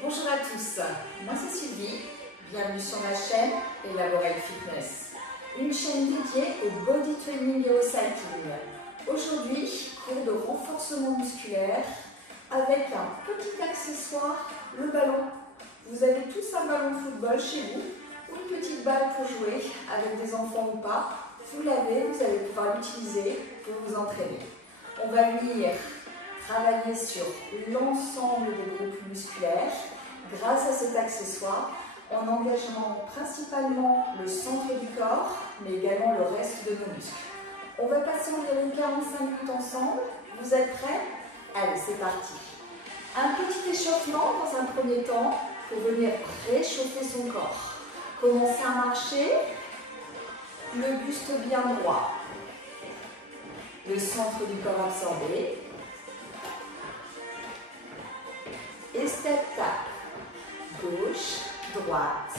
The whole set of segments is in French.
Bonjour à tous, moi c'est Sylvie, bienvenue sur ma chaîne Elaborate Fitness, une chaîne dédiée au body training et au cycling. Aujourd'hui, cours de renforcement musculaire avec un petit accessoire, le ballon. Vous avez tous un ballon de football chez vous, ou une petite balle pour jouer avec des enfants ou pas. Vous l'avez, vous allez pouvoir l'utiliser pour vous entraîner. On va venir travailler sur l'ensemble des groupes musculaires grâce à cet accessoire en engageant principalement le centre du corps mais également le reste de nos muscles. On va passer environ 45 minutes ensemble. Vous êtes prêts? Allez, c'est parti. Un petit échauffement dans un premier temps pour venir réchauffer son corps. Commencez à marcher, le buste bien droit, le centre du corps absorbé. Et step tap, gauche, droite.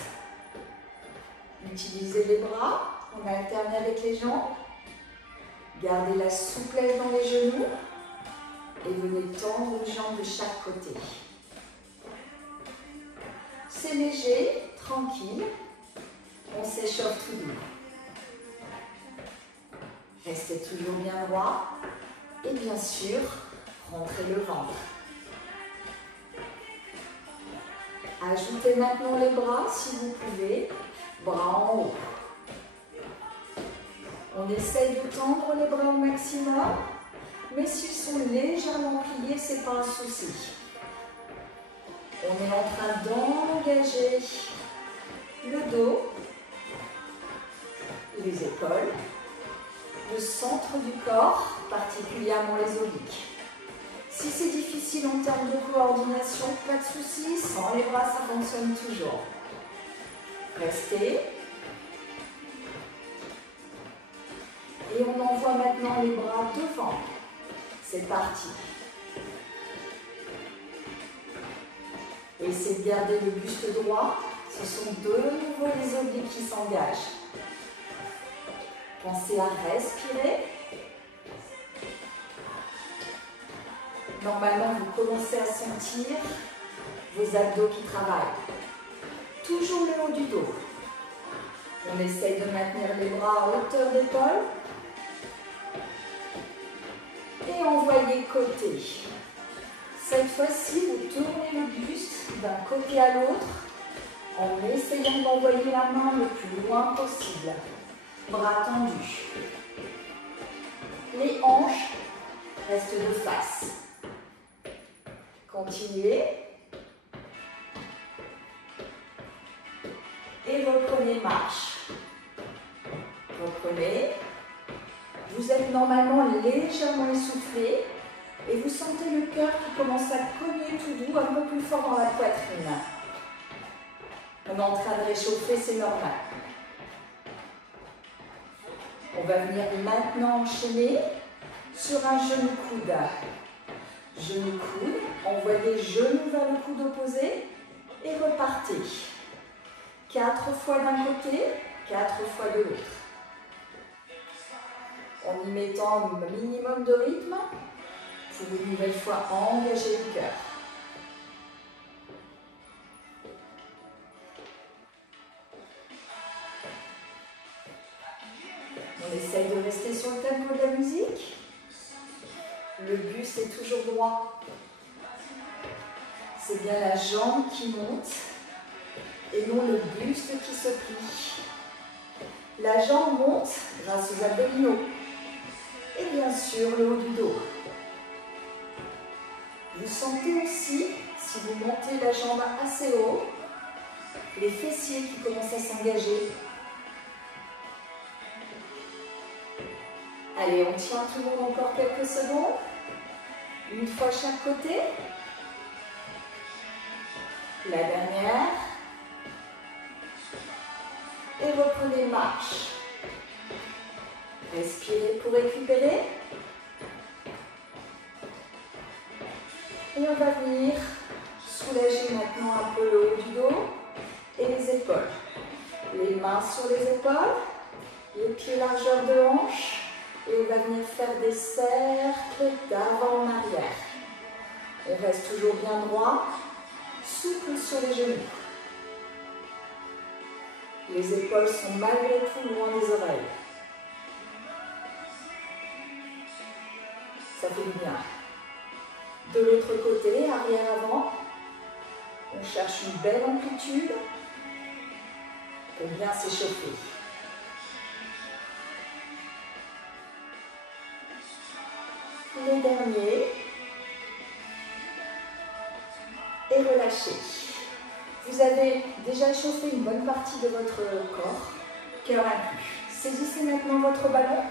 Utilisez les bras, on alterne avec les jambes. Gardez la souplesse dans les genoux et venez tendre les jambes de chaque côté. C'est léger, tranquille, on s'échauffe tout doux. Restez toujours bien droit et bien sûr, rentrez le ventre. Ajoutez maintenant les bras si vous pouvez, bras en haut. On essaye de tendre les bras au maximum, mais s'ils sont légèrement pliés, ce n'est pas un souci. On est en train d'engager le dos, les épaules, le centre du corps, particulièrement les obliques. Si c'est difficile en termes de coordination, pas de souci, sans les bras, ça fonctionne toujours. Restez. Et on envoie maintenant les bras devant. C'est parti. Essayez de garder le buste droit. Ce sont de nouveau les obliques qui s'engagent. Pensez à respirer. Normalement, vous commencez à sentir vos abdos qui travaillent. Toujours le haut du dos. On essaye de maintenir les bras à hauteur d'épaule. Et envoyez côté. Cette fois-ci, vous tournez le buste d'un côté à l'autre en essayant d'envoyer la main le plus loin possible. Bras tendus. Les hanches restent de face. Continuez. Et reprenez marche. Reprenez. Vous êtes normalement légèrement essoufflé et vous sentez le cœur qui commence à cogner tout doux, un peu plus fort dans la poitrine. On est en train de réchauffer, c'est normal. On va venir maintenant enchaîner sur un genou-coude. Genou-coude, envoyez genoux vers le coude opposé et repartez. 4 fois d'un côté, 4 fois de l'autre. En y mettant un minimum de rythme pour une nouvelle fois engager le cœur. On essaye de rester sur le tempo de la musique. Le buste est toujours droit. C'est bien la jambe qui monte et non le buste qui se plie. La jambe monte grâce aux abdominaux. Et bien sûr, le haut du dos. Vous sentez aussi, si vous montez la jambe assez haut, les fessiers qui commencent à s'engager. Allez, on tient tout le monde encore quelques secondes. Une fois chaque côté. La dernière. Et reprenez marche. Respirez pour récupérer. Et on va venir soulager maintenant un peu le haut du dos et les épaules. Les mains sur les épaules, les pieds largeur de hanche. Et on va venir faire des cercles d'avant en arrière. On reste toujours bien droit, souple sur les genoux. Les épaules sont malgré tout loin des oreilles. Ça fait du bien. De l'autre côté, arrière-avant, on cherche une belle amplitude pour bien s'échauffer. Le dernier. Et relâchez. Vous avez déjà échauffé une bonne partie de votre corps, cœur inclus. Saisissez maintenant votre ballon.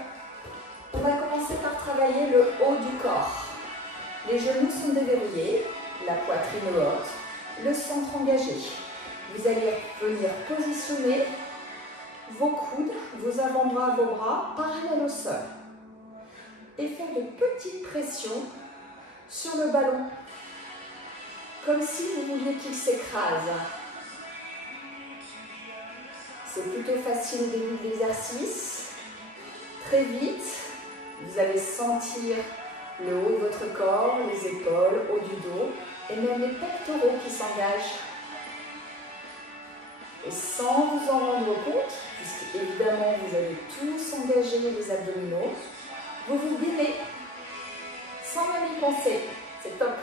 On va commencer par travailler le haut du corps. Les genoux sont déverrouillés, la poitrine haute, le centre engagé. Vous allez venir positionner vos coudes, vos avant-bras, vos bras parallèles au sol. Et faire de petites pressions sur le ballon, comme si vous vouliez qu'il s'écrase. C'est plutôt facile au début de l'exercice. Très vite, vous allez sentir le haut de votre corps, les épaules, haut du dos, et même les pectoraux qui s'engagent. Et sans vous en rendre compte, puisqu'évidemment vous allez tous engager les abdominaux, vous vous guidez sans même y penser. C'est top.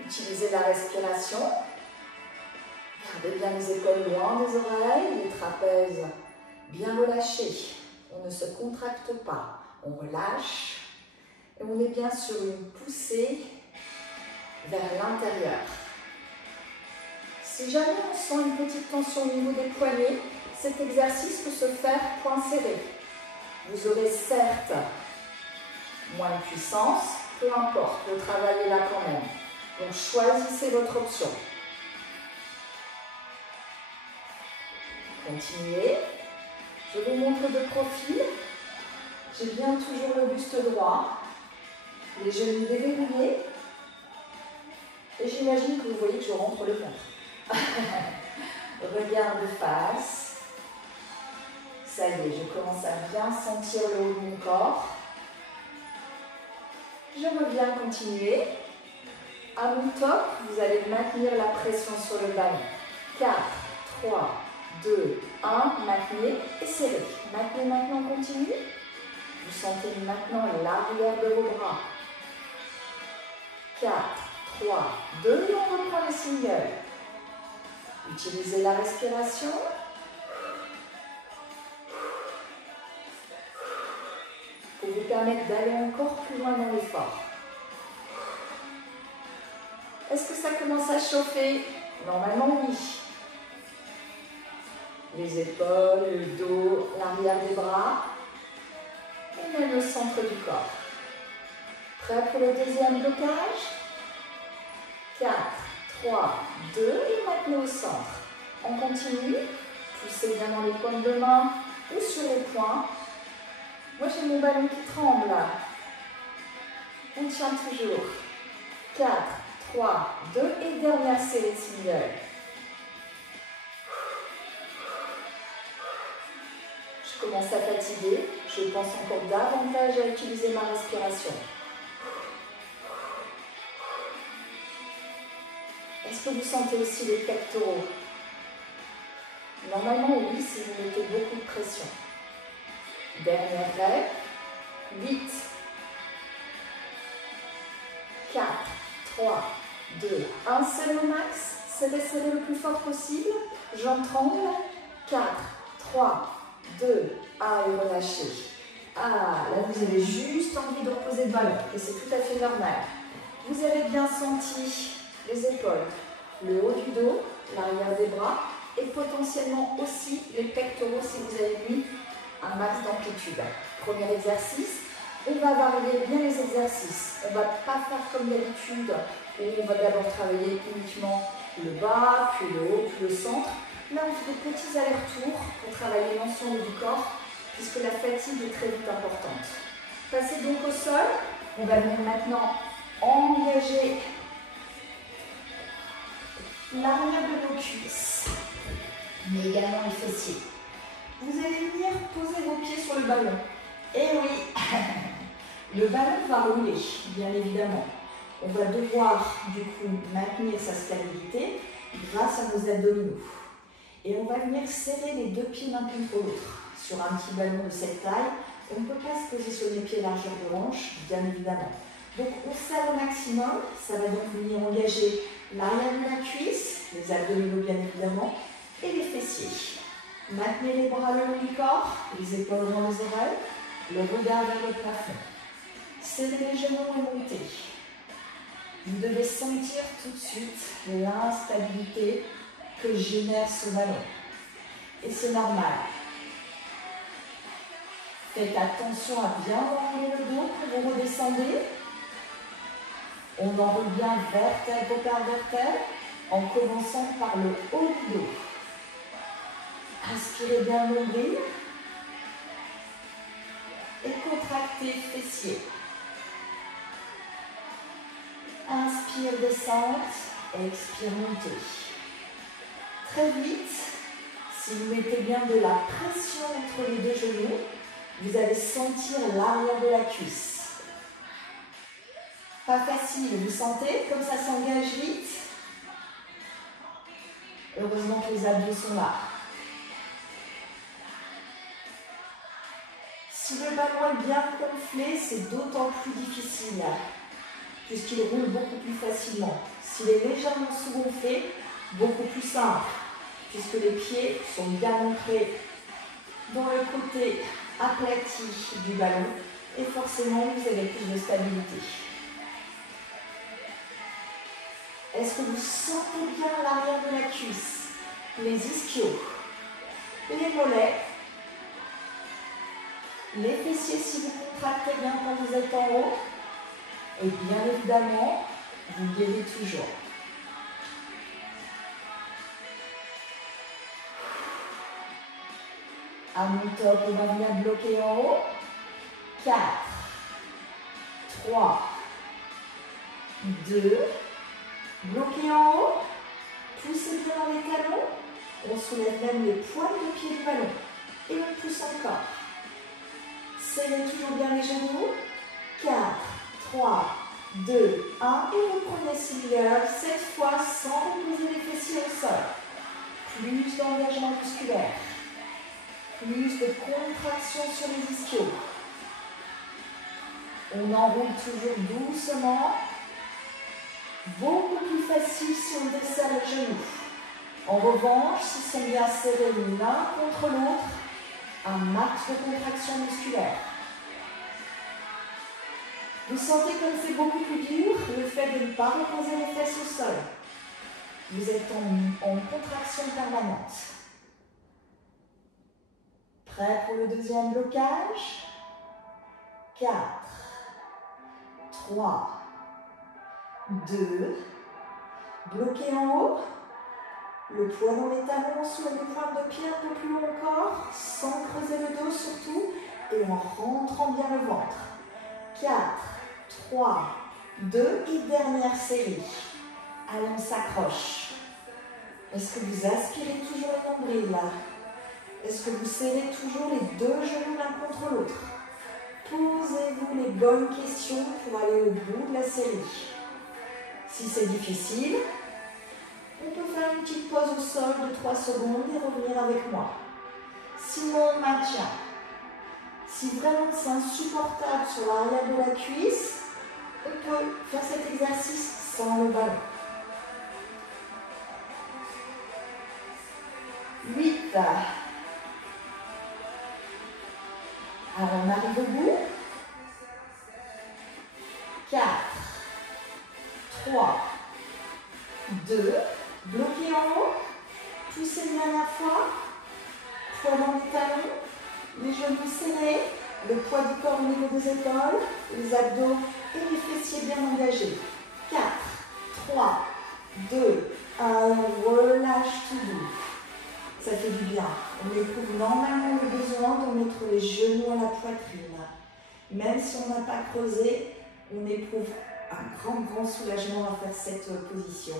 Utilisez la respiration. Gardez bien les épaules loin des oreilles, les trapèzes bien relâchés. On ne se contracte pas, on relâche et on est bien sur une poussée vers l'intérieur. Si jamais on sent une petite tension au niveau des poignets, cet exercice peut se faire point serré. Vous aurez certes moins de puissance, peu importe, le travail est là quand même. Donc choisissez votre option. Continuez. Je vous montre de profil. J'ai bien toujours le buste droit, les genoux déverrouillés. Et j'imagine que vous voyez que je rentre le ventre. Regard de face. Ça y est, je commence à bien sentir le haut de mon corps. J'aimerais bien continuer. À mon top, vous allez maintenir la pression sur le ballon. 4, 3, 2, 1, maintenez et serrez. Maintenez, maintenant, on continue. Vous sentez maintenant l'arrière de vos bras. 4, 3, 2, et on reprend les singles. Utilisez la respiration. Pour vous permettre d'aller encore plus loin dans l'effort. Est-ce que ça commence à chauffer? Normalement, oui. Les épaules, le dos, l'arrière des bras et même le centre du corps. Prêt pour le deuxième blocage? 4, 3, 2 et maintenant au centre. On continue. Poussez bien dans les paumes de main ou sur les poings. Moi, j'ai mon ballon qui tremble. On tient toujours. 4, 3, 2 et dernière série de singles. Je commence à fatiguer. Je pense encore davantage à utiliser ma respiration. Est-ce que vous sentez aussi les pectoraux? Normalement, oui, si vous mettez beaucoup de pression. Dernière rêve. 8, 4, 3, 2, 1. Serrez au max. Serrez le plus fort possible. Jambes tremblent. 4, 3, 2, 1 et relâchez. Ah, là vous avez juste envie de reposer le ballon et c'est tout à fait normal. Vous avez bien senti les épaules, le haut du dos, l'arrière des bras et potentiellement aussi les pectoraux si vous avez mis un max d'amplitude. Premier exercice, on va varier bien les exercices. On ne va pas faire comme d'habitude où on va d'abord travailler uniquement le bas, puis le haut, puis le centre. Là, on fait des petits allers-retours pour travailler l'ensemble du corps puisque la fatigue est très vite importante. Passez donc au sol. On va venir maintenant engager l'arrière de nos cuisses, mais également les fessiers. Vous allez venir poser vos pieds sur le ballon. Et oui, le ballon va rouler, bien évidemment. On va devoir du coup maintenir sa stabilité grâce à nos abdominaux. Et on va venir serrer les deux pieds l'un contre l'autre. Sur un petit ballon de cette taille, on ne peut pas se positionner pied largeur de hanche, bien évidemment. Donc on serre au maximum, ça va donc venir engager l'arrière de la cuisse, les abdominaux bien évidemment, et les fessiers. Maintenez les bras le long du corps, les épaules dans les oreilles, le regard vers le plafond. Serrez les genoux et montez. Vous devez sentir tout de suite l'instabilité que génère ce ballon. Et c'est normal. Faites attention à bien enrouler le dos quand vous redescendez. On enroule bien vertèbre par vertèbre en commençant par le haut du dos. Inspirez bien le nombril et contractez fessiers. Inspire, descente, expire, montée. Très vite, si vous mettez bien de la pression entre les deux genoux, vous allez sentir l'arrière de la cuisse. Pas facile, vous sentez comme ça s'engage vite. Heureusement que les abdos sont là. Si le ballon est bien gonflé, c'est d'autant plus difficile, puisqu'il roule beaucoup plus facilement. S'il est légèrement sous-gonflé, beaucoup plus simple, puisque les pieds sont bien ancrés dans le côté aplati du ballon, et forcément vous avez plus de stabilité. Est-ce que vous sentez bien l'arrière de la cuisse, les ischios, les mollets, les fessiers si vous contractez bien quand vous êtes en haut, et bien évidemment, vous guérissez toujours. À mon top, on va venir bloquer en haut. 4, 3, 2, bloquez en haut. Poussez bien dans les talons. On soulève même les pointes de pied du ballon. Et on pousse encore. Serrez toujours bien les genoux. 4, 3, 2, 1. Et vous prenez single. Cette fois, sans reposer les fessiers au sol. Plus d'engagement musculaire. Plus de contraction sur les ischios. On enroule toujours doucement. Beaucoup plus facile si on desserre les genoux. En revanche, s'ils sont bien serrés l'un contre l'autre, un max de contraction musculaire. Vous sentez comme c'est beaucoup plus dur le fait de ne pas reposer les fesses au sol. Vous êtes en contraction permanente. Prêt pour le deuxième blocage? 4, 3, 2, bloquez en haut, le poids dans les talons, soulevez les pointes de pied un peu plus haut encore, sans creuser le dos surtout, et en rentrant bien le ventre. 4, 3, 2, et dernière série. Allez, on s'accroche. Est-ce que vous aspirez toujours le nombril là? Est-ce que vous serrez toujours les deux genoux l'un contre l'autre? Posez-vous les bonnes questions pour aller au bout de la série. Si c'est difficile, on peut faire une petite pause au sol de 3 secondes et revenir avec moi. Sinon, on maintient. Si vraiment c'est insupportable sur l'arrière de la cuisse, on peut faire cet exercice sans le ballon. 8. Alors, on arrive au bout. 4, 3, 2, bloquez en haut. Poussez une dernière fois. Poids dans les talons, les genoux serrés, le poids du corps au niveau des épaules, les abdos et les fessiers bien engagés. 4, 3, 2, 1, on relâche tout doux. Ça fait du bien. On éprouve normalement le besoin de mettre les genoux à la poitrine. Même si on n'a pas creusé, on éprouve un grand soulagement à faire cette position.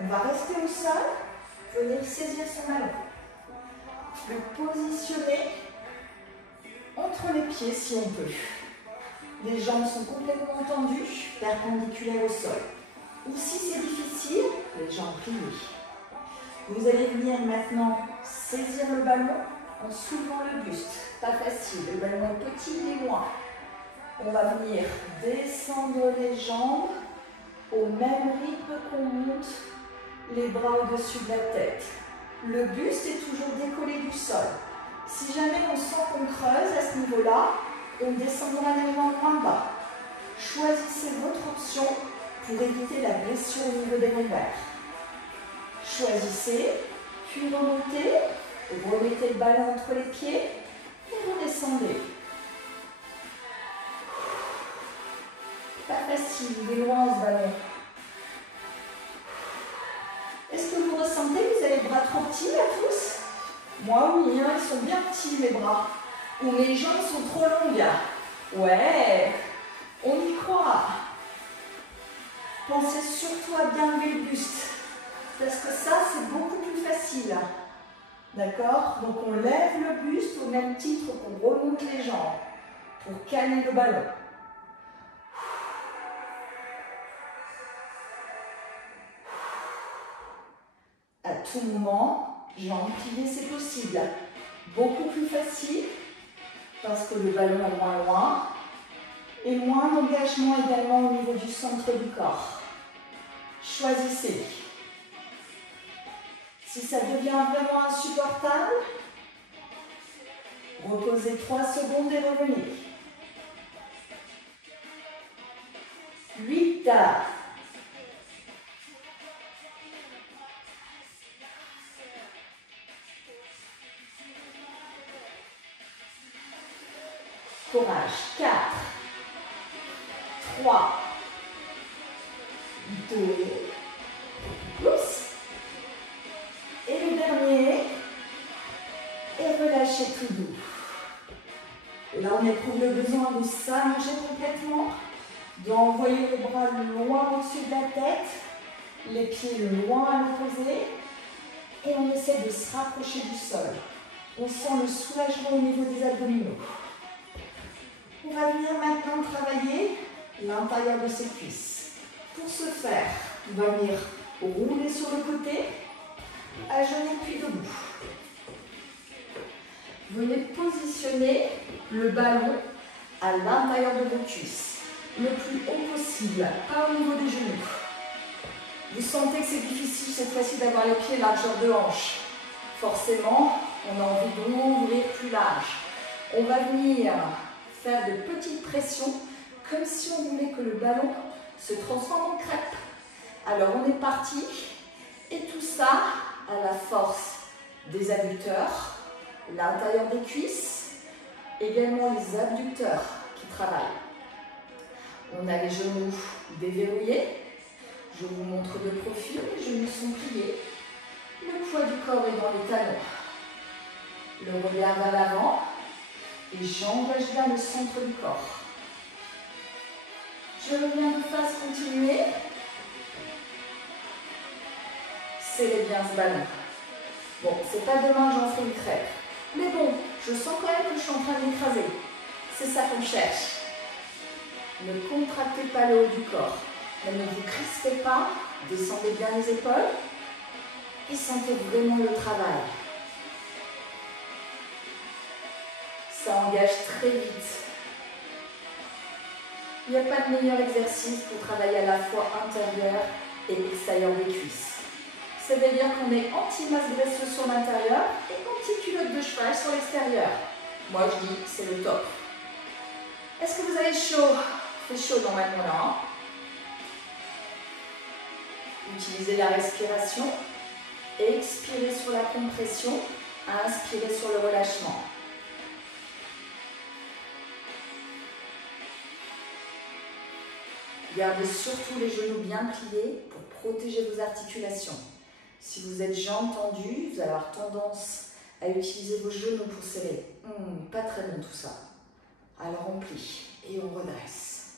On va rester au sol, venir saisir son ballon. Le positionner entre les pieds si on peut. Les jambes sont complètement tendues, perpendiculaires au sol. Ou si c'est difficile, les jambes pliées. Vous allez venir maintenant saisir le ballon en soulevant le buste. Pas facile, le ballon est petit, il est loin. On va venir descendre les jambes au même rythme qu'on monte les bras au-dessus de la tête. Le buste est toujours décollé du sol. Si jamais on sent qu'on creuse à ce niveau-là, on descendra légèrement moins bas. Choisissez votre option pour éviter la blessure au niveau des lombaires. Choisissez, puis remontez, remettez le ballon entre les pieds et redescendez. Pas facile, il est loin ce ballon. Est-ce que vous ressentez que vous avez les bras trop petits à tous? Moi oui, hein, ils sont bien petits mes bras. Ou mes jambes sont trop longues. Ouais, on y croit. Pensez surtout à bien lever le buste. Parce que ça, c'est beaucoup plus facile. D'accord? Donc on lève le buste au même titre qu'on remonte les jambes pour calmer le ballon. À tout moment, jambes pliées, c'est possible. Beaucoup plus facile parce que le ballon est moins loin et moins d'engagement également au niveau du centre du corps. Choisissez. Si ça devient vraiment insupportable, reposez 3 secondes et revenez. 8. Courage. 4, 3, 2, oups. Et le dernier. Et relâchez tout doux. Là, on éprouve le besoin de s'allonger complètement, d'envoyer les bras loin au-dessus de la tête, les pieds loin à l'opposé, et on essaie de se rapprocher du sol. On sent le soulagement au niveau des abdominaux. On va venir maintenant travailler l'intérieur de ses cuisses. Pour ce faire, on va venir rouler sur le côté, à genoux puis debout. Venez positionner le ballon à l'intérieur de vos cuisses, le plus haut possible, pas au niveau des genoux. Vous sentez que c'est difficile cette fois-ci d'avoir les pieds largeur de hanche. Forcément, on a envie d'ouvrir plus large. On va venir faire de petites pressions, comme si on voulait que le ballon se transforme en crêpe. Alors on est parti, et tout ça à la force des adducteurs, l'intérieur des cuisses, également les abducteurs qui travaillent. On a les genoux déverrouillés, je vous montre de profil, les genoux sont pliés, le poids du corps est dans les talons, le regard vers l'avant, et j'engage bien le centre du corps. Je reviens de face, continuer. Serrez bien ce ballon. Bon, c'est pas demain que j'en ferai une crêpe. Mais bon, je sens quand même que je suis en train de l'écraser. C'est ça qu'on cherche. Ne contractez pas le haut du corps. Mais ne vous crispez pas. Descendez bien les épaules. Et sentez vraiment le travail. Ça engage très vite. Il n'y a pas de meilleur exercice pour travailler à la fois intérieur et extérieur des cuisses. C'est-à-dire qu'on est anti-masse graisseuse sur l'intérieur et anti-culotte de cheval sur l'extérieur. Moi, je dis c'est le top. Est-ce que vous avez chaud? Il fait chaud normalement là. Hein? Utilisez la respiration. Expirez sur la compression. Inspirez sur le relâchement. Gardez surtout les genoux bien pliés pour protéger vos articulations. Si vous êtes jambes tendues, vous allez avoir tendance à utiliser vos genoux pour serrer. Pas très bon tout ça. Alors on plie et on redresse.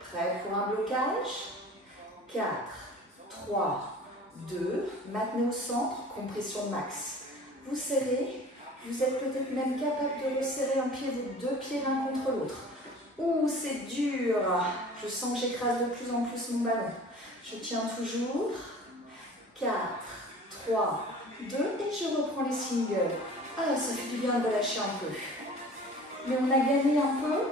Prêt pour un blocage? 4, 3, 2, maintenez au centre, compression max. vous serrez. Vous êtes peut-être même capable de resserrer un pied, vos deux pieds l'un contre l'autre. Ouh, c'est dur. Je sens que j'écrase de plus en plus mon ballon. Je tiens toujours. 4, 3, 2 et je reprends les singles. Ah, ça fait du bien de relâcher un peu. Mais on a gagné un peu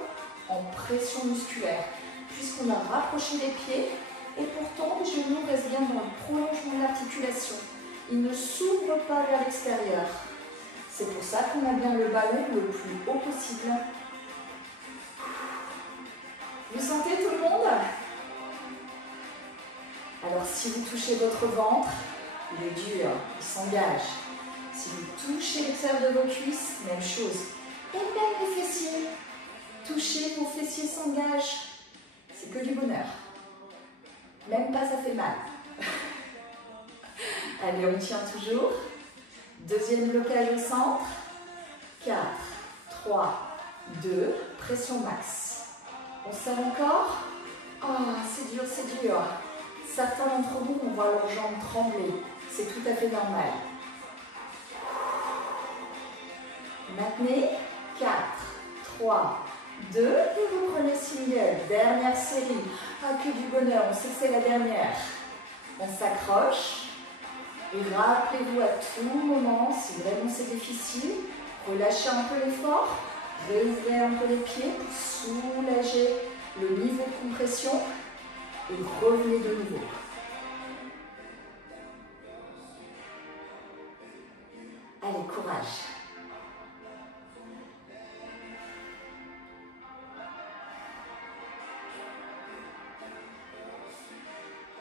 en pression musculaire puisqu'on a rapproché les pieds et pourtant les genoux restent bien dans le prolongement de l'articulation. Ils ne s'ouvrent pas vers l'extérieur. C'est pour ça qu'on a bien le ballon le plus haut possible. Vous sentez tout le monde? Alors si vous touchez votre ventre, il est dur, il s'engage. Si vous touchez l'extérieur de vos cuisses, même chose. Et même les fessiers. Touchez, vos fessiers s'engagent. C'est que du bonheur. Même pas ça fait mal. Allez, on tient toujours. Deuxième blocage au centre. 4, 3, 2. Pression max. On serre encore. Ah, c'est dur, c'est dur. Certains d'entre vous, on voit leurs jambes trembler. C'est tout à fait normal. Maintenez. 4, 3, 2. Et vous prenez single. Dernière série. Ah, que du bonheur. On sait que c'est la dernière. On s'accroche. Et rappelez-vous à tout moment, si vraiment c'est difficile, relâchez un peu l'effort, réouvrez un peu les pieds pour soulager le niveau de compression et revenez de nouveau. Allez, courage.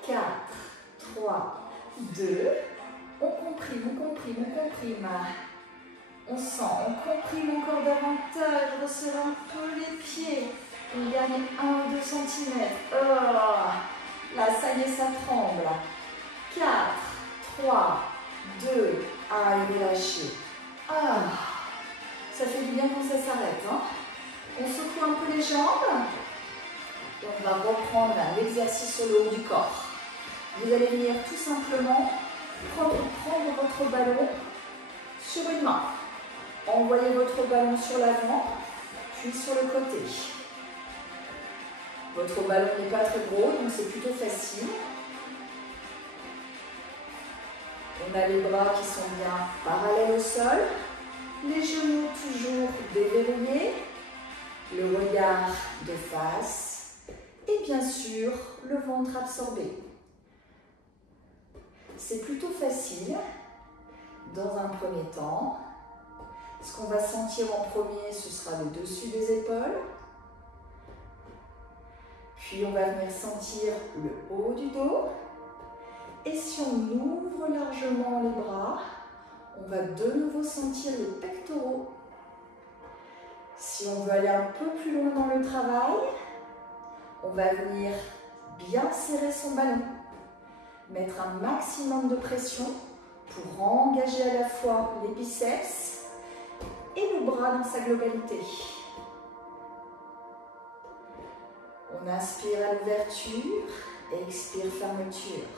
Quatre, 3, 2. On comprime, on comprime, on comprime. On sent, on comprime encore davantage. Resserre un peu les pieds. On gagne 1 ou 2 cm. Oh, là, ça y est, ça tremble. 4, 3, 2. Ah, et relâchez. Ah, ça fait du bien quand ça s'arrête. Hein. On secoue un peu les jambes. Et on va reprendre l'exercice sur le haut du corps. Vous allez venir tout simplement prendre votre ballon sur une main. Envoyez votre ballon sur l'avant, puis sur le côté. Votre ballon n'est pas très gros, donc c'est plutôt facile. On a les bras qui sont bien parallèles au sol. Les genoux toujours déverrouillés. Le regard de face. Et bien sûr, le ventre absorbé. C'est plutôt facile dans un premier temps. Ce qu'on va sentir en premier, ce sera le dessus des épaules. Puis on va venir sentir le haut du dos. Et si on ouvre largement les bras, on va de nouveau sentir les pectoraux. Si on veut aller un peu plus loin dans le travail, on va venir bien serrer son ballon. Mettre un maximum de pression pour engager à la fois les biceps et le bras dans sa globalité. On inspire à l'ouverture et expire fermeture.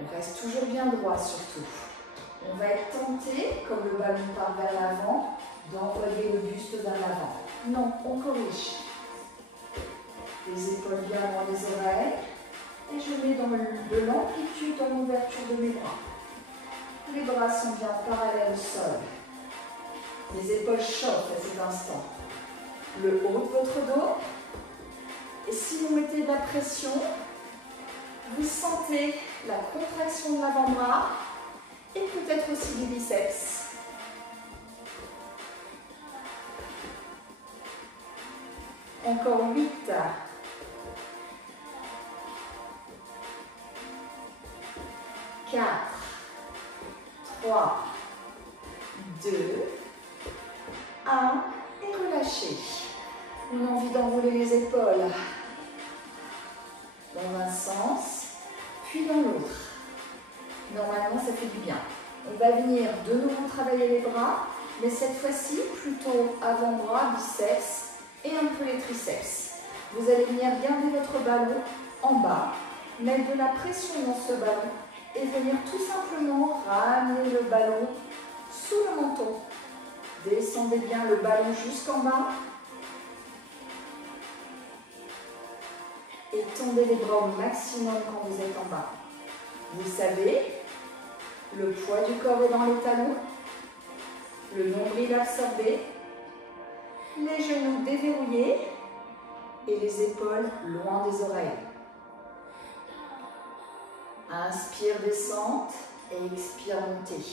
On reste toujours bien droit surtout. On va être tenté, comme le ballon part vers l'avant, d'envoyer le buste vers l'avant. Non, on corrige. Les épaules bien dans les oreilles. Et je mets de l'amplitude dans l'ouverture de mes bras. Les bras sont bien parallèles au sol. Les épaules chauffent à cet instant. Le haut de votre dos. Et si vous mettez de la pression, vous sentez la contraction de l'avant-bras et peut-être aussi du biceps. Encore 8. 4, 3, 2, 1 et relâchez. On a envie d'enrouler les épaules dans un sens, puis dans l'autre. Normalement, ça fait du bien. On va venir de nouveau travailler les bras, mais cette fois-ci, plutôt avant-bras, biceps et un peu les triceps. Vous allez venir garder votre ballon en bas mettre de la pression dans ce ballon et venir tout simplement ramener le ballon sous le menton. Descendez bien le ballon jusqu'en bas. Et tendez les bras au maximum quand vous êtes en bas. Vous savez, le poids du corps est dans les talons, le nombril absorbé, les genoux déverrouillés et les épaules loin des oreilles. Inspire, descente et expire, montée.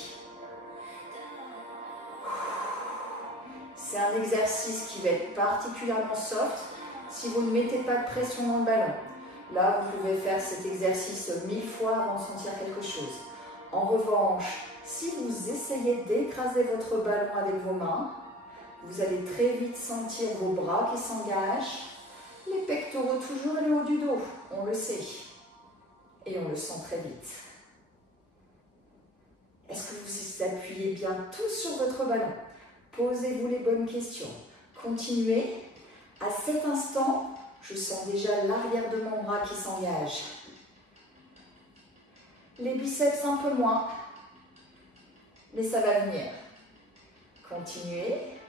C'est un exercice qui va être particulièrement soft si vous ne mettez pas de pression dans le ballon. Là, vous pouvez faire cet exercice 1000 fois avant de sentir quelque chose. En revanche, si vous essayez d'écraser votre ballon avec vos mains, vous allez très vite sentir vos bras qui s'engagent, les pectoraux toujours et le haut du dos, on le sait. Et on le sent très vite. Est-ce que vous appuyez bien tous sur votre ballon? Posez-vous les bonnes questions. Continuez. À cet instant, je sens déjà l'arrière de mon bras qui s'engage. Les biceps un peu moins, mais ça va venir. Continuez.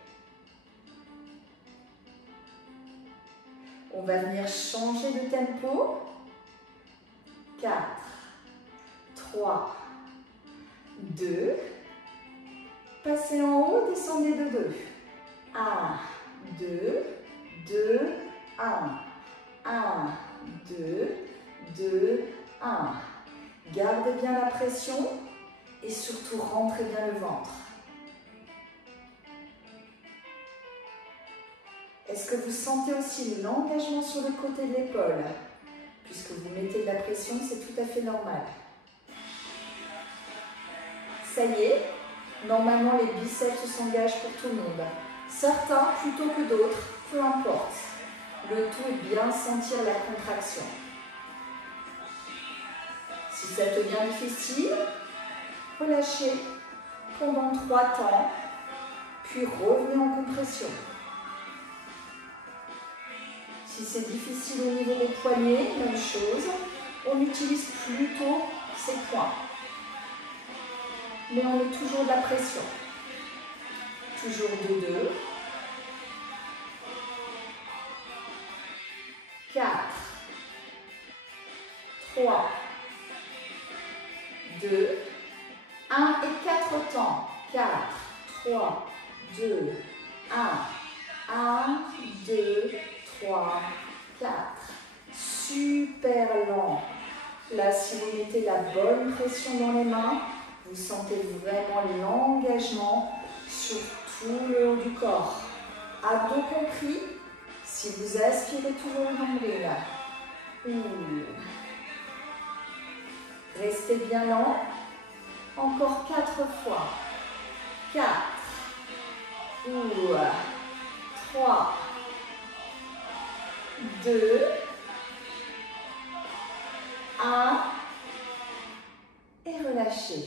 On va venir changer de tempo. 4, 3, 2. Passez en haut, descendez de 2. 1, 2, 2, 1. 1, 2, 2, 1. Gardez bien la pression et surtout rentrez bien le ventre. Est-ce que vous sentez aussi l'engagement sur le côté de l'épaule? Puisque vous mettez de la pression, c'est tout à fait normal. Ça y est, normalement les biceps s'engagent pour tout le monde. Certains plutôt que d'autres, peu importe. Le tout est bien sentir la contraction. Si ça devient difficile, relâchez pendant 3 temps, puis revenez en compression. Si c'est difficile au niveau des poignets, même chose, on utilise plutôt ces points. Mais on met toujours de la pression. Toujours de 2. 4. 3. 2. 1 et 4 temps. 4, 3, 2, 1. 1, 2, 3, 4. Super lent. Là, si vous mettez la bonne pression dans les mains, vous sentez vraiment l'engagement sur tout le haut du corps. Abdos compris. Si vous aspirez toujours le nombril. Restez bien lent. Encore 4 fois. 4. 3. 2, 1 et relâchez.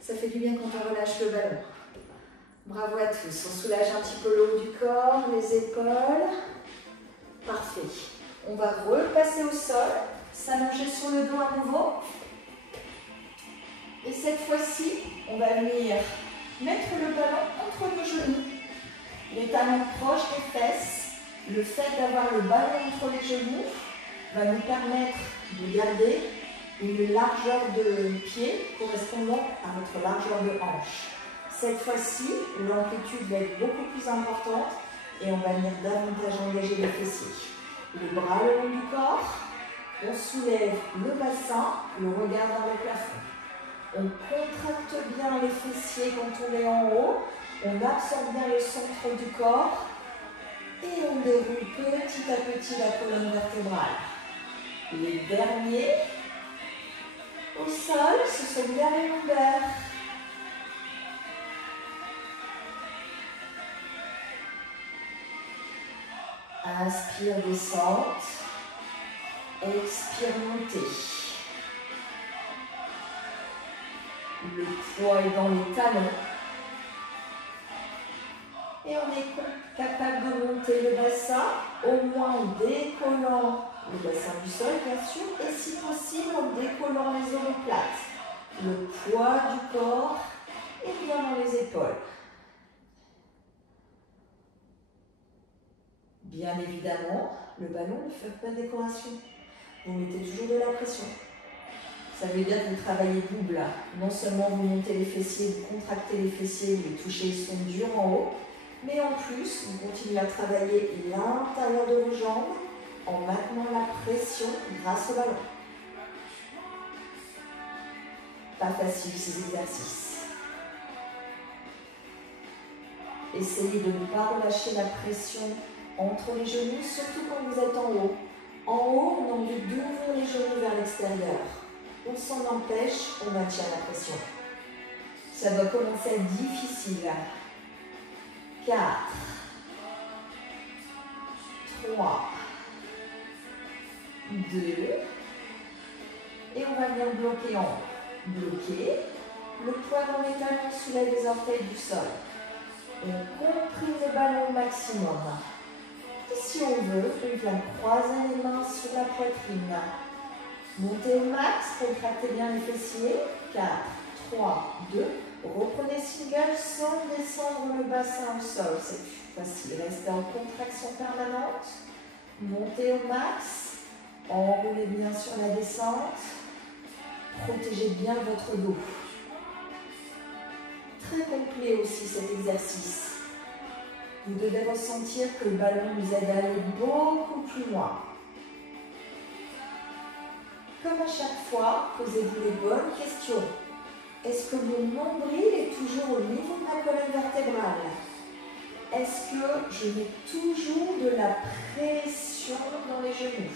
Ça fait du bien quand on relâche le ballon. Bravo à tous. On soulage un petit peu le haut du corps, les épaules. Parfait. On va repasser au sol, s'allonger sur le dos à nouveau. Et cette fois-ci, on va venir mettre le ballon entre nos genoux. Les talons proches des fesses. Le fait d'avoir le ballon entre les genoux va nous permettre de garder une largeur de pied correspondant à notre largeur de hanche. Cette fois-ci, l'amplitude va être beaucoup plus importante et on va venir davantage engager les fessiers. Les bras le long du corps, on soulève le bassin, le regard dans le plafond. On contracte bien les fessiers quand on est en haut, on absorbe bien le centre du corps et on déroule petit à petit la colonne vertébrale. Les derniers, au sol, ce sont bien les lombaires. Inspire, descente. Expire, montée. Le poids est dans les talons. Et on est capable de monter le bassin, au moins en décollant le bassin du sol bien sûr, et si possible en décollant les omoplates. Le poids du corps est bien dans les épaules. Bien évidemment, le ballon ne fait pas décoration. Vous mettez toujours de la pression. Ça veut dire que vous travaillez double. Non seulement vous montez les fessiers, vous contractez les fessiers, vous les touchez, ils sont durs en haut, mais en plus, vous continuez à travailler l'intérieur de vos jambes en maintenant la pression grâce au ballon. Pas facile ces exercices. Essayez de ne pas relâcher la pression entre les genoux, surtout quand vous êtes en haut. En haut, on a envie d'ouvrir les genoux vers l'extérieur. On s'en empêche, on maintient la pression. Ça doit commencer à être difficile. 4, 3, 2, et on va venir bloquer en haut. Bloquer, le poids dans les talons soulève les orteils du sol. On comprime le ballon au maximum. Et si on veut, on vient croiser les mains sur la poitrine. Montez au max, contractez bien les fessiers. 4, 3, 2. Reprenez single sans descendre le bassin au sol. C'est plus facile. Restez en contraction permanente. Montez au max. Enroulez bien sur la descente. Protégez bien votre dos. Très complet aussi cet exercice. Vous devez ressentir que le ballon vous aide à aller beaucoup plus loin. Comme à chaque fois, posez-vous les bonnes questions. Est-ce que mon nombril est toujours au niveau de ma colonne vertébrale? Est-ce que je mets toujours de la pression dans les genoux?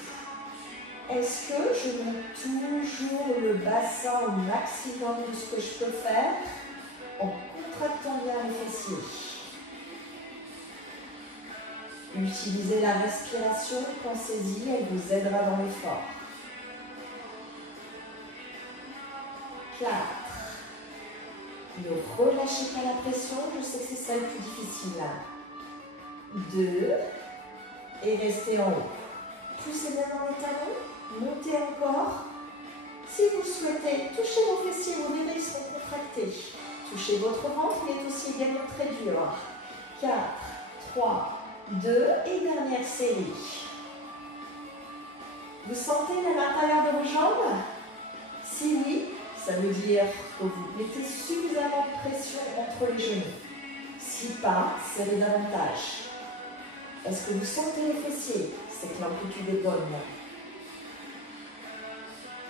Est-ce que je mets toujours le bassin au maximum de ce que je peux faire en contractant bien les fessiers? Utilisez la respiration, pensez-y, elle vous aidera dans l'effort. 4. Ne relâchez pas la pression, je sais que c'est ça le plus difficile. 2. Et restez en haut. Poussez bien dans les talons, montez encore. Si vous le souhaitez, touchez vos fessiers, vos verrés seront contractés. Touchez votre ventre, il est aussi également très dur. 4, 3, 2 et dernière série. Vous sentez même à l'intérieur de vos jambes? Si oui, ça veut dire que vous mettez suffisamment de pression entre les genoux. Si pas, serrez davantage. Est-ce que vous sentez les fessiers? C'est que l'amplitude est bonne.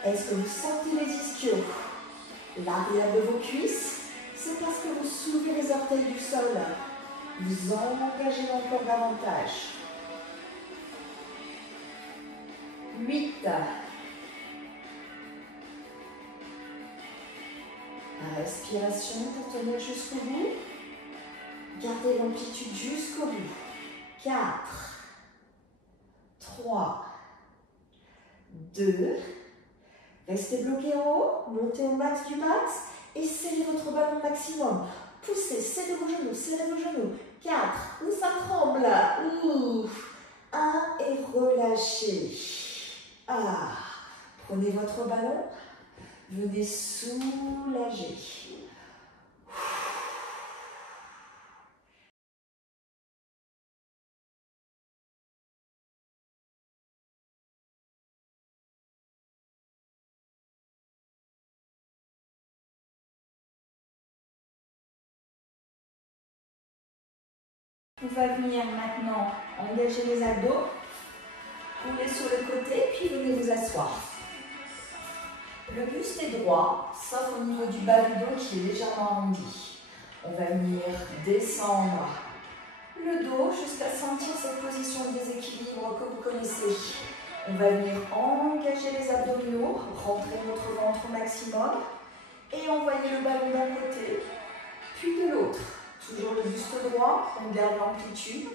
Est-ce que vous sentez les ischios? L'arrière de vos cuisses? C'est parce que vous soulevez les orteils du sol. Vous engagez encore davantage. 8. Respiration pour tenir jusqu'au bout. Gardez l'amplitude jusqu'au bout. 4, 3, 2. Restez bloqué en haut, montez au max du max et serrez votre ballon au maximum. Poussez, serrez vos genoux, serrez vos genoux. 4, où ça tremble. 1 et relâchez. Prenez votre ballon, venez soulager. On va venir maintenant engager les abdos, roulez sur le côté, puis venez vous asseoir. Le buste est droit, sauf au niveau du bas du dos qui est légèrement arrondi. On va venir descendre le dos jusqu'à sentir cette position de déséquilibre que vous connaissez. On va venir engager les abdominaux, rentrer notre ventre au maximum et envoyer le ballon d'un côté, puis de l'autre. Toujours le buste droit, on garde l'amplitude.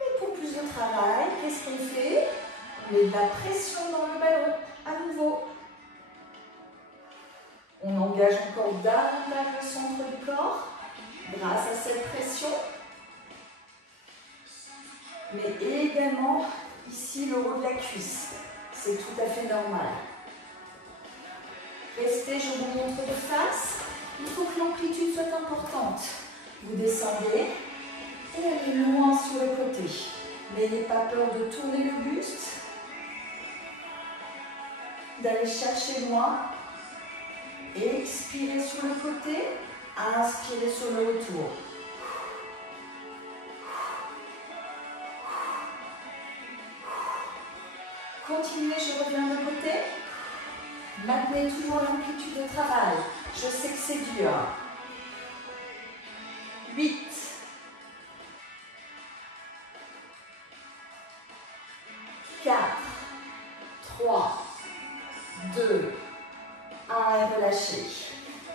Et pour plus de travail, qu'est-ce qu'on fait? On met de la pression dans le ballon, à nouveau. On engage encore davantage le centre du corps grâce à cette pression. Mais également ici le haut de la cuisse. C'est tout à fait normal. Restez, je vous montre de face. Il faut que l'amplitude soit importante. Vous descendez et allez loin sur le côté. N'ayez pas peur de tourner le buste, d'aller chercher loin. Expirez sur le côté, inspirez sur le retour. Continuez, je reviens de côté. Maintenez toujours l'amplitude de travail. Je sais que c'est dur. 8. 4. 3. 2. 1 et relâchez.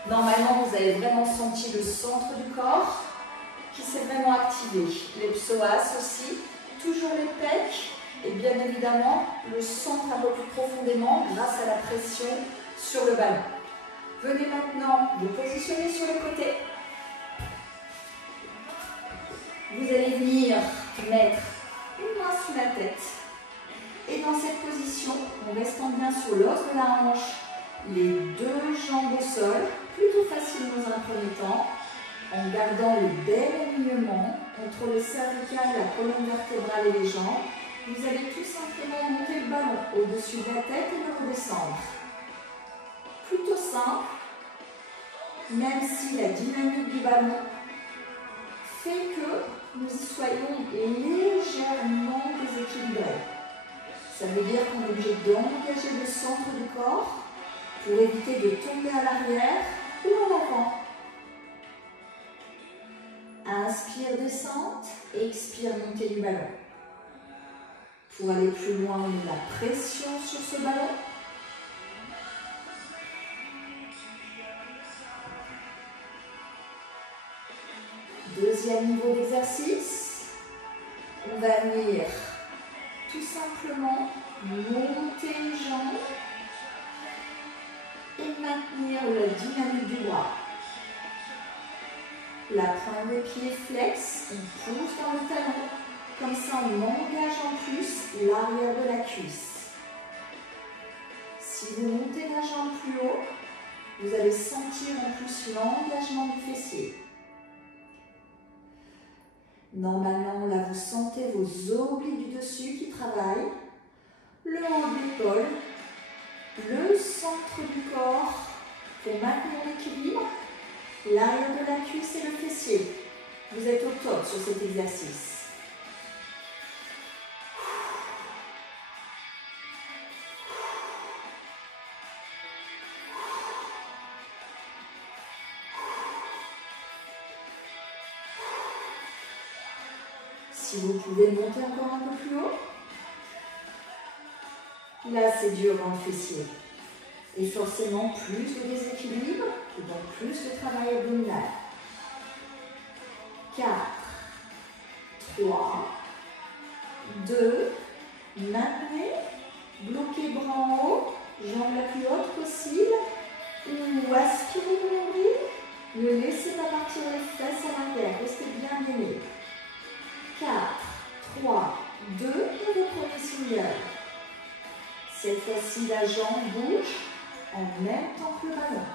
Normalement, vous avez vraiment senti le centre du corps qui s'est vraiment activé. Les psoas aussi, toujours les pecs et bien évidemment le centre un peu plus profondément grâce à la pression sur le ballon. Venez maintenant vous positionner sur le côté. Vous allez venir mettre une main sous la tête. Et dans cette position, en restant bien sur l'os de la hanche, les deux jambes au sol, plutôt facile dans un premier temps, en gardant le bel alignement entre le cervical, la colonne vertébrale et les jambes. Vous allez tout simplement monter le ballon au-dessus de la tête et le redescendre. Plutôt simple, même si la dynamique du ballon fait que nous y soyons légèrement déséquilibrés. Ça veut dire qu'on est obligé d'engager le centre du corps pour éviter de tomber à l'arrière ou en avant. Inspire, descente, expire, montée du ballon. Pour aller plus loin, on met la pression sur ce ballon. Deuxième niveau d'exercice, on va venir tout simplement monter les jambes et maintenir la dynamique du bras. La pointe des pieds flex, on pousse dans le talon. Comme ça, on engage en plus l'arrière de la cuisse. Si vous montez la jambe plus haut, vous allez sentir en plus l'engagement du fessier. Normalement, là, vous sentez vos obliques du dessus qui travaillent, le haut de l'épaule, le centre du corps pour maintenir l'équilibre, l'arrière de la cuisse et le fessier. Vous êtes au top sur cet exercice. Si vous pouvez monter encore un peu plus haut. Là, c'est dur dans le fessier. Et forcément, plus de déséquilibre, et donc plus de travail abdominal. 4, 3, 2, maintenez, bloquez bras en haut, jambe la plus haute possible, ou aspirez le nombril, ne laissez pas partir les fesses à l'arrière, restez bien gainés. 4, 3, 2, et vous prenez single. Cette fois-ci, la jambe bouge en même temps que le ballon.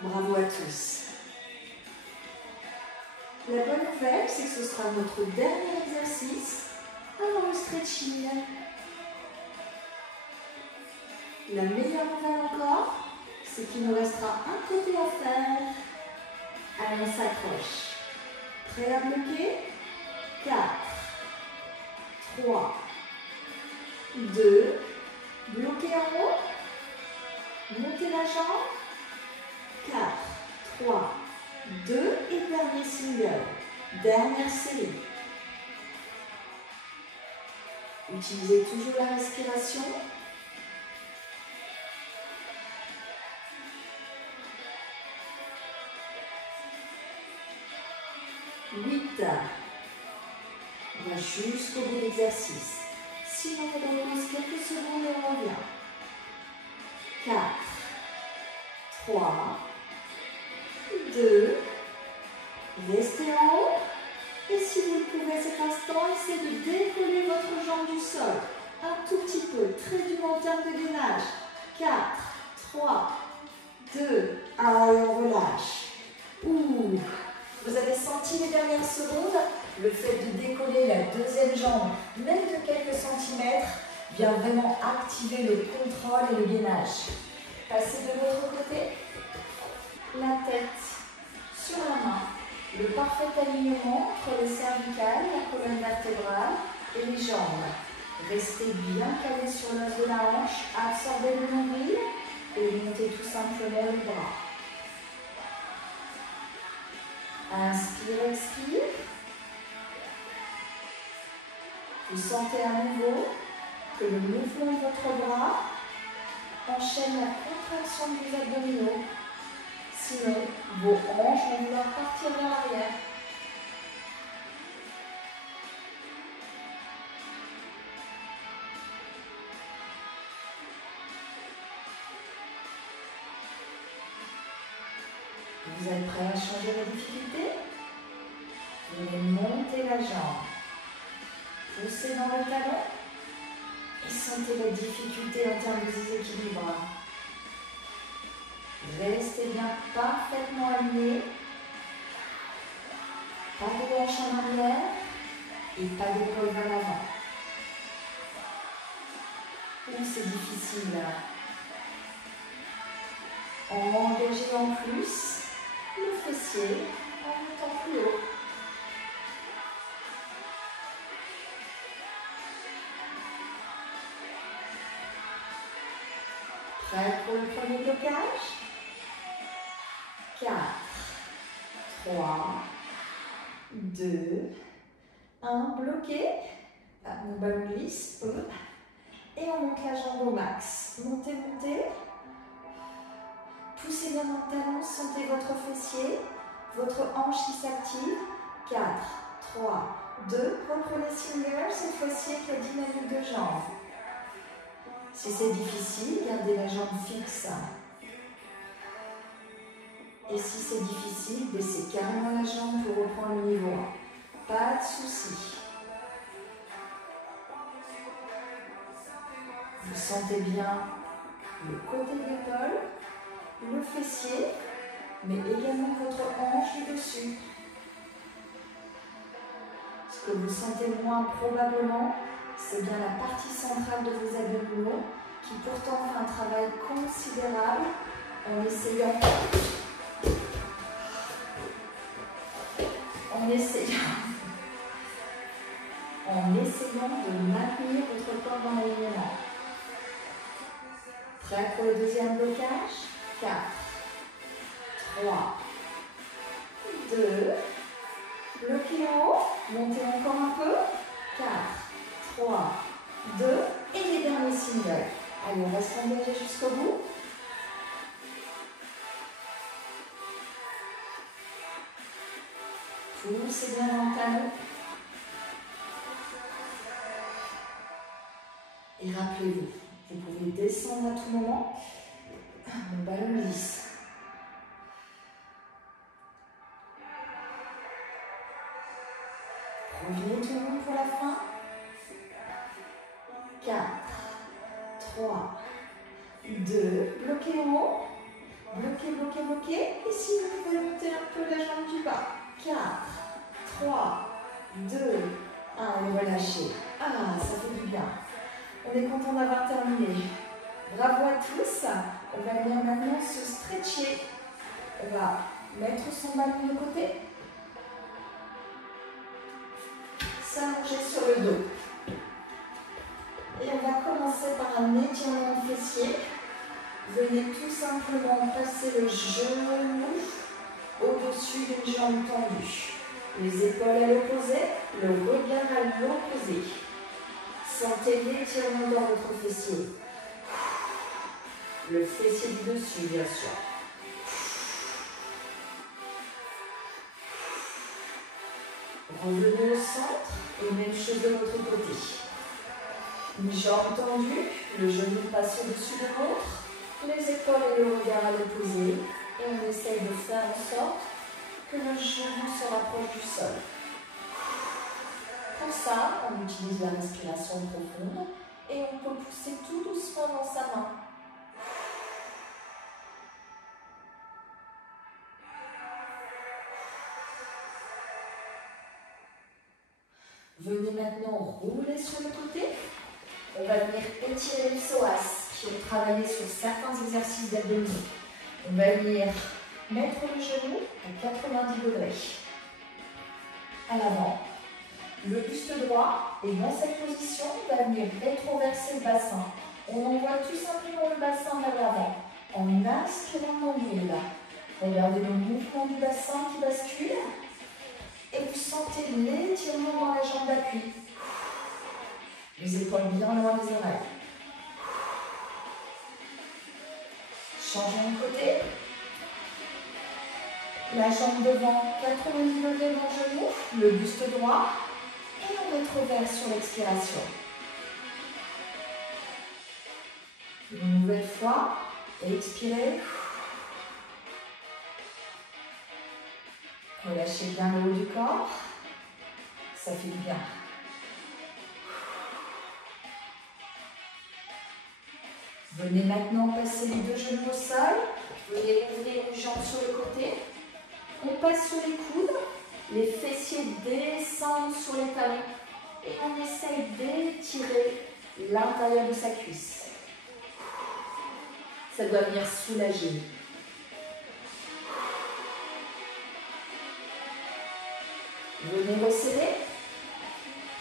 Bravo à tous. La bonne nouvelle, c'est que ce sera notre dernier exercice avant le stretching. La meilleure nouvelle encore, c'est qu'il nous restera un côté à faire. Allez, on s'accroche. Prêt à bloquer? 4, 3, 2, bloquez en haut, montez la jambe, 4, 3, 2 et dernier single, dernière série. Utilisez toujours la respiration. On va jusqu'au bout de l'exercice. Sinon, on repose quelques secondes et on revient. 4, 3, 2, restez en haut, Et si vous le pouvez à cet instant, essayez de décoller votre jambe du sol. Un tout petit peu, très dur en termes de gainage. 4, 3, 2, 1, et on relâche. Ouh. Vous avez senti les dernières secondes, le fait de décoller la deuxième jambe, même de quelques centimètres, vient vraiment activer le contrôle et le gainage. Passez de l'autre côté, la tête sur la main, le parfait alignement entre les cervicales, la colonne vertébrale et les jambes. Restez bien calé sur l'os de la hanche, absorbez le nombril et montez tout simplement les bras. Inspire, expire. Vous sentez à nouveau que le mouvement de votre bras enchaîne la contraction de vos abdominaux. Sinon, vos hanches vont vouloir partir vers l'arrière. Vous êtes prêts à changer la difficulté? Vous allez monter la jambe. Poussez dans le talon et sentez la difficulté en termes de déséquilibre. Restez bien parfaitement aligné. Pas de hanche en arrière et pas d'épaule vers l'avant. C'est difficile. Engagez en plus le fessier en montant plus haut. Prêt pour le premier blocage? 4, 3, 2, 1, bloqué. Mon ballon glisse. Et on monte la jambe au max. Montez, montez. Poussez bien dans le talon, sentez votre fessier, votre hanche qui s'active. 4, 3, 2, reprenez single, cette fois-ci avec la dynamique de jambe. Si c'est difficile, gardez la jambe fixe. Et si c'est difficile, baissez carrément la jambe pour reprendre le niveau 1. Pas de souci. Vous sentez bien le côté de l'épaule, le fessier, mais également votre hanche du dessus. Ce que vous sentez moins probablement, c'est bien la partie centrale de vos abdominaux qui pourtant fait un travail considérable en essayant de maintenir votre corps dans l'alignement. Prêt pour le deuxième blocage? 4, 3, 2, bloquez en haut, montez encore un peu. 4, 3, 2, et les derniers singles. Allez, on reste engagé jusqu'au bout. Poussez bien dans le talon. Et rappelez-vous, vous pouvez descendre à tout moment. Le ballon glisse. Revenez tout le monde pour la fin. 4, 3, 2, bloquez en haut. Bloquez, bloquez, bloquez. Et si vous pouvez monter un peu la jambe du bas. 4, 3, 2, 1, et relâchez. Ah, ça fait du bien. On est content d'avoir terminé. Bravo à tous. On va venir maintenant se stretcher. On va mettre son ballon de côté. S'allonger sur le dos. Et on va commencer par un étirement de fessier. Venez tout simplement passer le genou au-dessus d'une jambe tendue. Les épaules à l'opposé, le regard à l'opposé. Sentez l'étirement dans votre fessier. Le fessier du dessus, bien sûr. Revenez au centre et même chose de l'autre côté. Une jambe tendue, le genou passe au-dessus de l'autre, les épaules et le regard à l'opposé. Et on essaye de faire en sorte que le genou se rapproche du sol. Pour ça, on utilise la respiration profonde et on peut pousser tout doucement dans sa main. Venez maintenant rouler sur le côté. On va venir étirer les psoas qui ont travaillé sur certains exercices d'abdominaux. On va venir mettre le genou à 90 degrés. À l'avant. Le buste droit et dans cette position, on va venir rétroverser le bassin. On envoie tout simplement le bassin vers l'avant en inspirant l'ombrelle. Regardez le mouvement du bassin qui bascule. Et vous sentez l'étirement dans la jambe d'appui. Les épaules bien loin des oreilles. Changeons de côté. La jambe devant, 90 degrés dans le genou, le buste droit. Et on rétroverse sur l'expiration. Une nouvelle fois. Expirez. Relâchez bien le haut du corps. Ça fait du bien. Venez maintenant passer les deux genoux au sol. Venez ouvrir une jambe sur le côté. On passe sur les coudes. Les fessiers descendent sur les talons. Et on essaye d'étirer l'intérieur de sa cuisse. Ça doit venir soulager. Venez resserrer,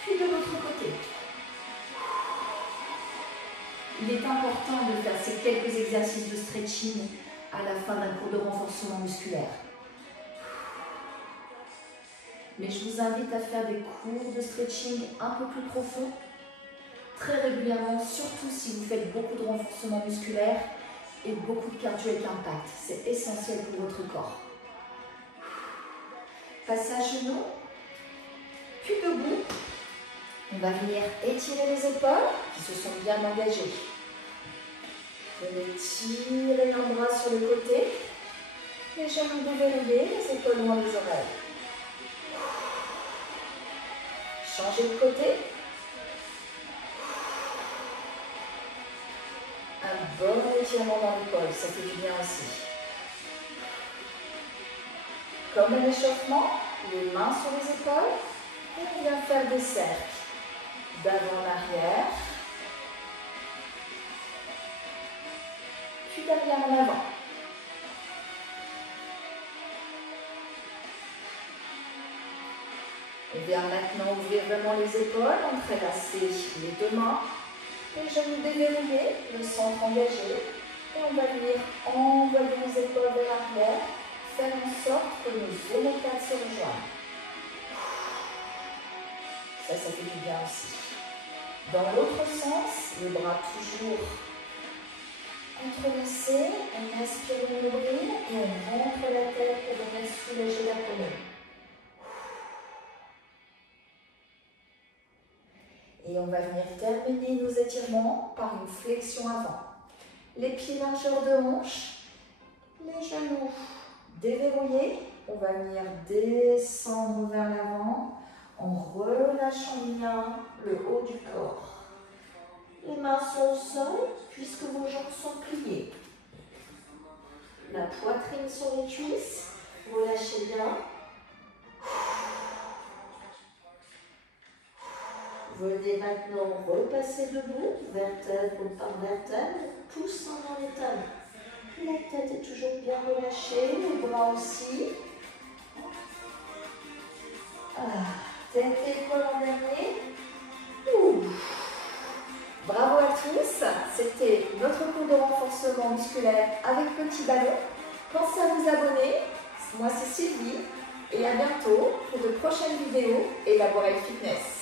puis de l'autre côté. Il est important de faire ces quelques exercices de stretching à la fin d'un cours de renforcement musculaire. Mais je vous invite à faire des cours de stretching un peu plus profonds, très régulièrement, surtout si vous faites beaucoup de renforcement musculaire et beaucoup de cardio avec impact. C'est essentiel pour votre corps. Passez à genoux. Puis debout, on va venir étirer les épaules qui se sont bien engagées. Venez tirer un bras sur le côté, les genoux déverrouillés, les épaules loin des oreilles. Changez de côté. Un bon étirement dans l'épaule, ça fait du bien aussi. Comme un échauffement, les mains sur les épaules. Et on vient faire des cercles d'avant en arrière, puis d'arrière en avant. On vient maintenant ouvrir vraiment les épaules, entrelacer les deux mains, les genoux déverrouillés, le centre engagé. Et on va venir envoyer les épaules vers l'arrière, faire en sorte que nos omoplates se rejoignent. Ça fait du bien aussi. Dans l'autre sens, les bras toujours entrelacés, on aspire le nombril et on rentre la tête pour venir soulager la colonne. Et on va venir terminer nos étirements par une flexion avant. Les pieds largeur de hanche, les genoux déverrouillés. On va venir descendre vers l'avant en relâchant bien le haut du corps. Les mains sont au sol puisque vos jambes sont pliées. La poitrine sur les cuisses, relâchez bien. Venez maintenant repasser debout, vertèbre par vertèbre, poussant dans les talons. La tête est toujours bien relâchée, les bras aussi. Tête et épaules en dernier. Bravo à tous, c'était notre cours de renforcement musculaire avec petit ballon. Pensez à vous abonner, moi c'est Sylvie et à bientôt pour de prochaines vidéos Elaborate Fitness.